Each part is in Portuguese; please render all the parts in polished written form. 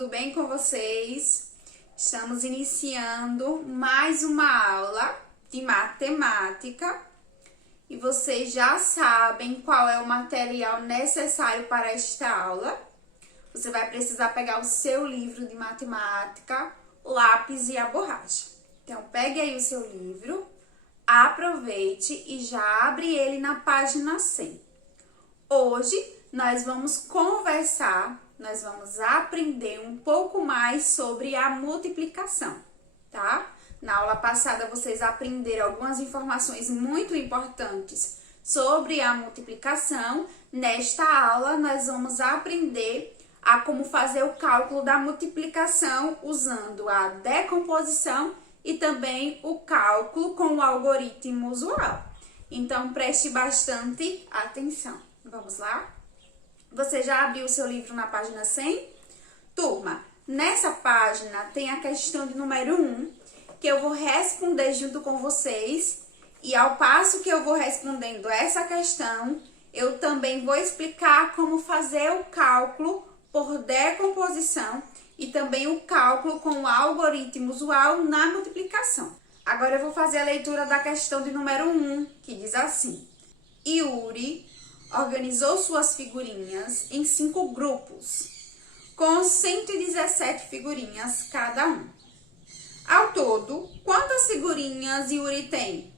tudo bem com vocês? Estamos iniciando mais uma aula de matemática e vocês já sabem qual é o material necessário para esta aula. Você vai precisar pegar o seu livro de matemática, o lápis e a borracha. Então, pegue aí o seu livro, aproveite e já abre ele na página 100. Hoje, nós vamos conversar, nós vamos aprender um pouco mais sobre a multiplicação, tá? Na aula passada, vocês aprenderam algumas informações muito importantes sobre a multiplicação. Nesta aula, nós vamos aprender a como fazer o cálculo da multiplicação usando a decomposição e também o cálculo com o algoritmo usual. Então, preste bastante atenção. Vamos lá? Você já abriu o seu livro na página 100? Turma, nessa página tem a questão de número 1, que eu vou responder junto com vocês. E ao passo que eu vou respondendo essa questão, eu também vou explicar como fazer o cálculo por decomposição e também o cálculo com o algoritmo usual na multiplicação. Agora eu vou fazer a leitura da questão de número 1, que diz assim: Yuri organizou suas figurinhas em 5 grupos, com 117 figurinhas cada um. Ao todo, quantas figurinhas Yuri tem?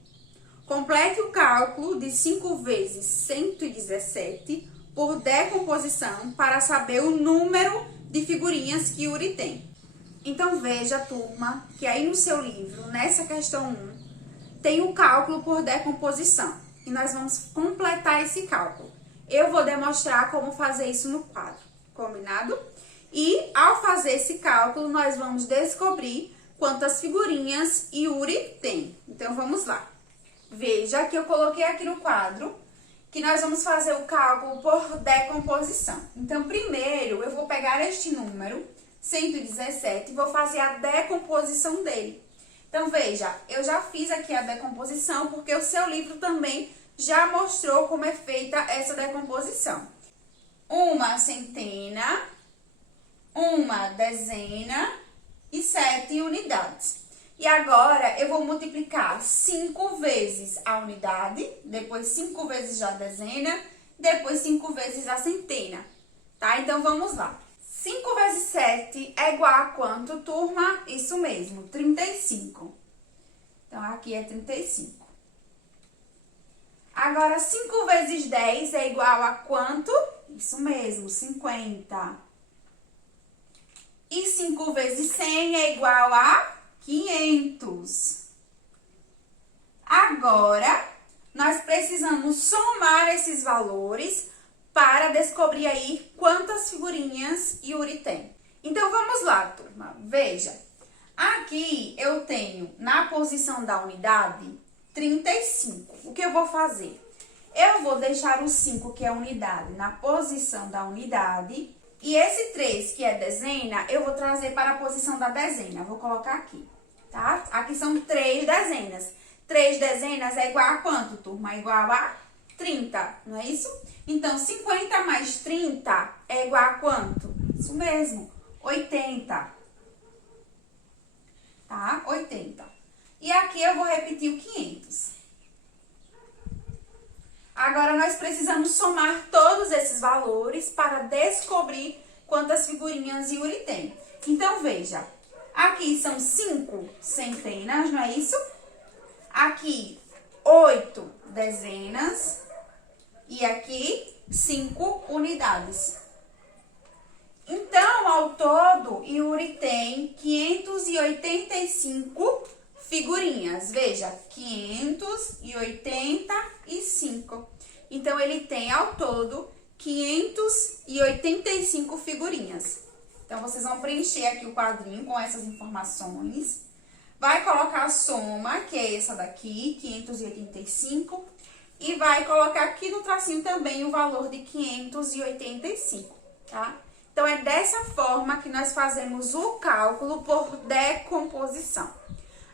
Complete o cálculo de 5 vezes 117 por decomposição para saber o número de figurinhas que Yuri tem. Então, veja, turma, que aí no seu livro, nessa questão 1, tem o cálculo por decomposição. E nós vamos completar esse cálculo. Eu vou demonstrar como fazer isso no quadro, combinado? E ao fazer esse cálculo, nós vamos descobrir quantas figurinhas Yuri tem. Então, vamos lá. Veja que eu coloquei aqui no quadro que nós vamos fazer o cálculo por decomposição. Então, primeiro, eu vou pegar este número, 117, e vou fazer a decomposição dele. Então, veja, eu já fiz aqui a decomposição, porque o seu livro também já mostrou como é feita essa decomposição. Uma centena, uma dezena e 7 unidades. E agora, eu vou multiplicar 5 vezes a unidade, depois 5 vezes a dezena, depois 5 vezes a centena, tá? Então, vamos lá. 5 vezes 7 é igual a quanto, turma? Isso mesmo, 35. Então, aqui é 35. Agora, 5 vezes 10 é igual a quanto? Isso mesmo, 50. E 5 vezes 100 é igual a 500. Agora, nós precisamos somar esses valores para descobrir aí quantas figurinhas Yuri tem. Então, vamos lá, turma. Veja, aqui eu tenho, na posição da unidade, 35. O que eu vou fazer? Eu vou deixar o 5, que é a unidade, na posição da unidade. E esse 3, que é dezena, eu vou trazer para a posição da dezena. Vou colocar aqui, tá? Aqui são 3 dezenas. 3 dezenas é igual a quanto, turma? É igual a 30, não é isso? Então, 50 mais 30 é igual a quanto? Isso mesmo, 80. Tá? 80. E aqui eu vou repetir o 500. Agora, nós precisamos somar todos esses valores para descobrir quantas figurinhas Yuri tem. Então, veja, aqui são 5 centenas, não é isso? Aqui, 8 dezenas e aqui, 5 unidades. Então, ao todo, Yuri tem 585 figurinhas. Veja, 585. Então, ele tem, ao todo, 585 figurinhas. Então, vocês vão preencher aqui o quadrinho com essas informações. Vai colocar a soma, que é essa daqui, 585. E vai colocar aqui no tracinho também o valor de 585, tá? Então, é dessa forma que nós fazemos o cálculo por decomposição.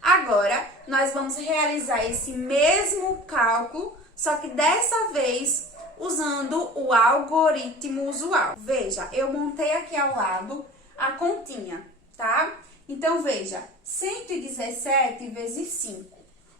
Agora, nós vamos realizar esse mesmo cálculo, só que dessa vez usando o algoritmo usual. Veja, eu montei aqui ao lado a continha, tá? Então, veja, 117 vezes 5.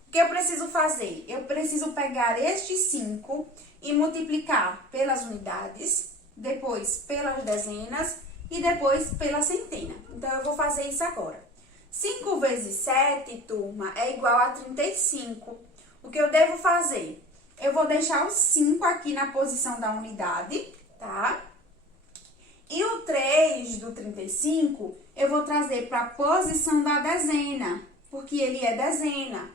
O que eu preciso fazer? Eu preciso pegar este 5 e multiplicar pelas unidades, depois pelas dezenas e depois pela centena. Então, eu vou fazer isso agora. 5 vezes 7, turma, é igual a 35. O que eu devo fazer? Eu vou deixar o 5 aqui na posição da unidade, tá? E o 3 do 35, eu vou trazer para a posição da dezena, porque ele é dezena.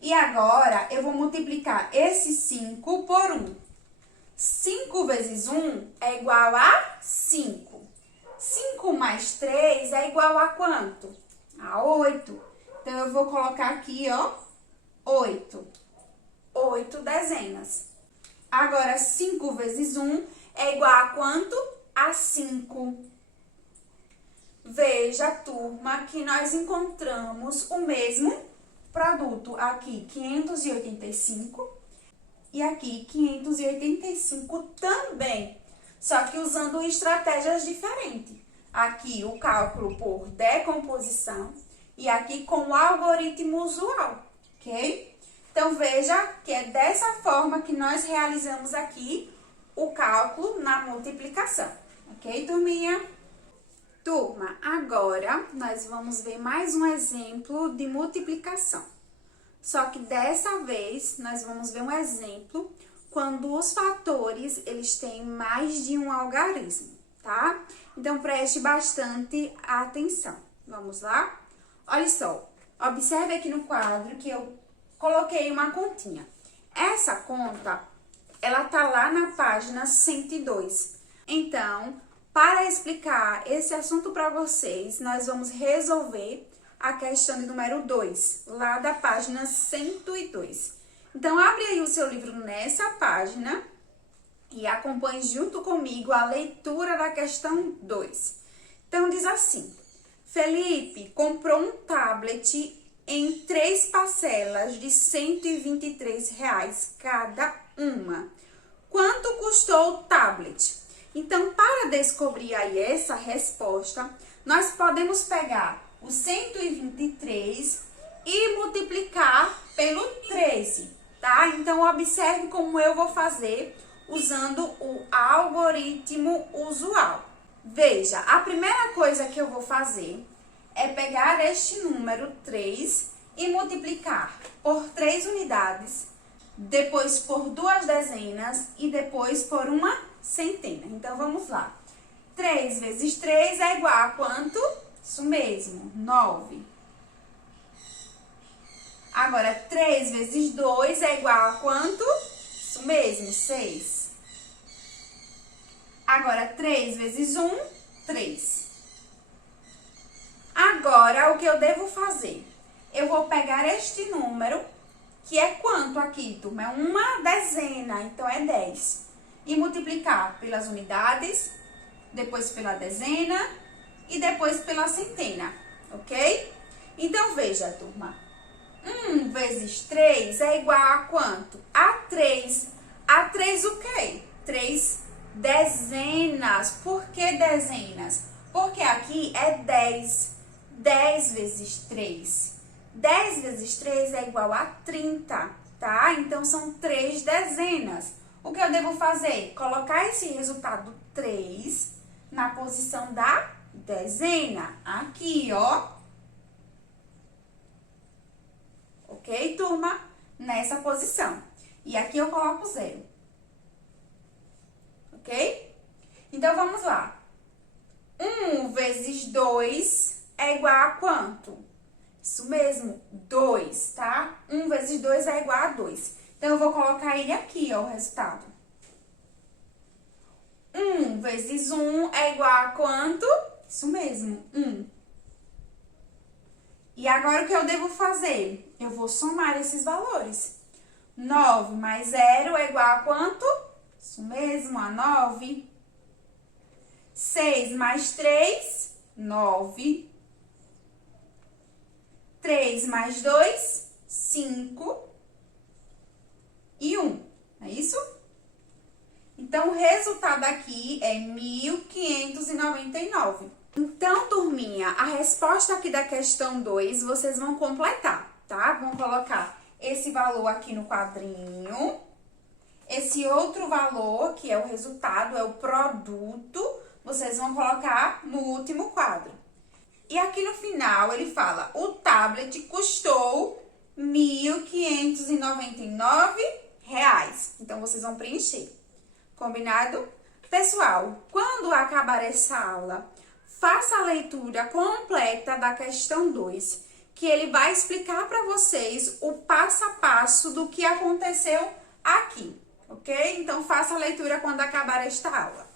E agora, eu vou multiplicar esse 5 por 1. 5 vezes 1 é igual a 5. 5 mais 3 é igual a quanto? A 8. Então, eu vou colocar aqui, ó, 8. 8 dezenas. Agora, 5 vezes 1 é igual a quanto? A 5. Veja, turma, que nós encontramos o mesmo produto. Aqui, 585. E aqui, 585 também. Só que usando estratégias diferentes. Aqui, o cálculo por decomposição. E aqui, com o algoritmo usual. Ok? Então, veja que é dessa forma que nós realizamos aqui o cálculo na multiplicação. Ok, turminha? Turma, agora nós vamos ver mais um exemplo de multiplicação. Só que dessa vez, nós vamos ver um exemplo quando os fatores, eles têm mais de um algarismo, tá? Então, preste bastante atenção. Vamos lá? Olha só, observe aqui no quadro que eu coloquei uma continha. Essa conta, ela tá lá na página 102. Então, para explicar esse assunto para vocês, nós vamos resolver a questão de número 2, lá da página 102. Então, abre aí o seu livro nessa página e acompanhe junto comigo a leitura da questão 2. Então, diz assim: Felipe comprou um tablet em 3 parcelas de R$ 123 cada uma. Quanto custou o tablet? Então, para descobrir aí essa resposta, nós podemos pegar o 123 e multiplicar pelo 13, tá? Então, observe como eu vou fazer usando o algoritmo usual. Veja, a primeira coisa que eu vou fazer é pegar este número 3 e multiplicar por 3 unidades, depois por 2 dezenas e depois por uma centena. Então, vamos lá. 3 vezes 3 é igual a quanto? Isso mesmo, 9. Agora, 3 vezes 2 é igual a quanto? Isso mesmo, 6. Agora, 3 vezes 1, 3. Agora, o que eu devo fazer? Eu vou pegar este número, que é quanto aqui, turma? É uma dezena, então é 10. E multiplicar pelas unidades, depois pela dezena e depois pela centena, ok? Então, veja, turma. 1 vezes 3 é igual a quanto? A 3. A 3 o quê? 3 dezenas. Por que dezenas? Porque aqui é 10. 10 vezes 3. 10 vezes 3 é igual a 30, tá? Então, são 3 dezenas. O que eu devo fazer? Colocar esse resultado 3 na posição da dezena. Aqui, ó. Ok, turma? Nessa posição. E aqui eu coloco 0. Ok? Então, vamos lá. 1 vezes 2 é igual a quanto? Isso mesmo, 2, tá? 1 vezes 2 é igual a 2. Então, eu vou colocar ele aqui, ó, o resultado. 1 vezes 1 é igual a quanto? Isso mesmo, 1. E agora, o que eu devo fazer? Eu vou somar esses valores. 9 mais 0 é igual a quanto? Isso mesmo, a 9. 6 mais 3, 9. 3 mais 2, 5. E 1, é isso? Então, o resultado aqui é 1.599. Então, turminha, a resposta aqui da questão 2, vocês vão completar, tá? Vão colocar esse valor aqui no quadrinho, esse outro valor, que é o resultado, é o produto, vocês vão colocar no último quadro. E aqui no final, ele fala, o tablet custou R$ 1.599. Então, vocês vão preencher. Combinado? Pessoal, quando acabar essa aula, faça a leitura completa da questão 2, que ele vai explicar para vocês o passo a passo do que aconteceu aqui, ok? Então, faça a leitura quando acabar esta aula.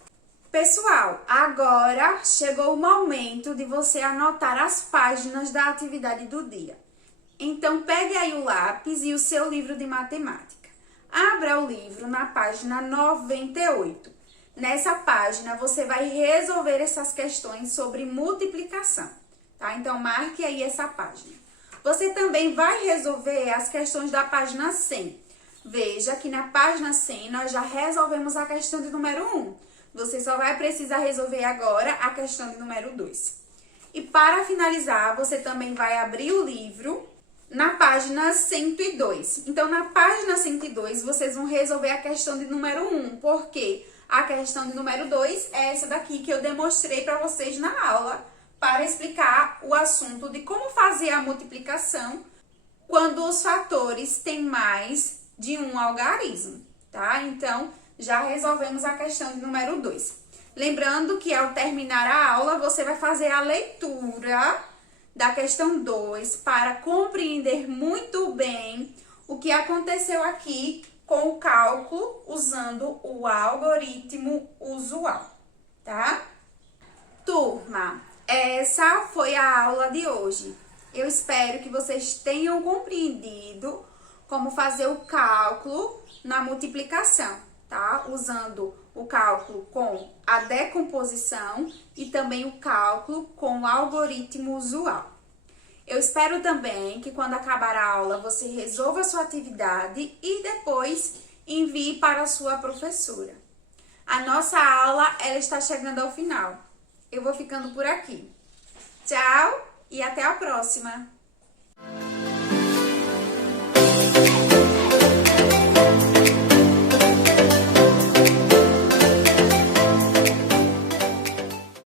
Pessoal, agora chegou o momento de você anotar as páginas da atividade do dia. Então, pegue aí o lápis e o seu livro de matemática. Abra o livro na página 98. Nessa página, você vai resolver essas questões sobre multiplicação, tá? Então, marque aí essa página. Você também vai resolver as questões da página 100. Veja que na página 100, nós já resolvemos a questão de número 1. Você só vai precisar resolver agora a questão de número 2. E para finalizar, você também vai abrir o livro na página 102. Então, na página 102, vocês vão resolver a questão de número 1, porque a questão de número 2 é essa daqui que eu demonstrei para vocês na aula, para explicar o assunto de como fazer a multiplicação quando os fatores têm mais de um algarismo, tá? Então, já resolvemos a questão de número 2. Lembrando que ao terminar a aula, você vai fazer a leitura da questão 2 para compreender muito bem o que aconteceu aqui com o cálculo usando o algoritmo usual, tá? Turma, essa foi a aula de hoje. Eu espero que vocês tenham compreendido como fazer o cálculo na multiplicação, tá? Usando o cálculo com a decomposição e também o cálculo com o algoritmo usual. Eu espero também que quando acabar a aula você resolva a sua atividade e depois envie para a sua professora. A nossa aula, ela está chegando ao final. Eu vou ficando por aqui. Tchau e até a próxima!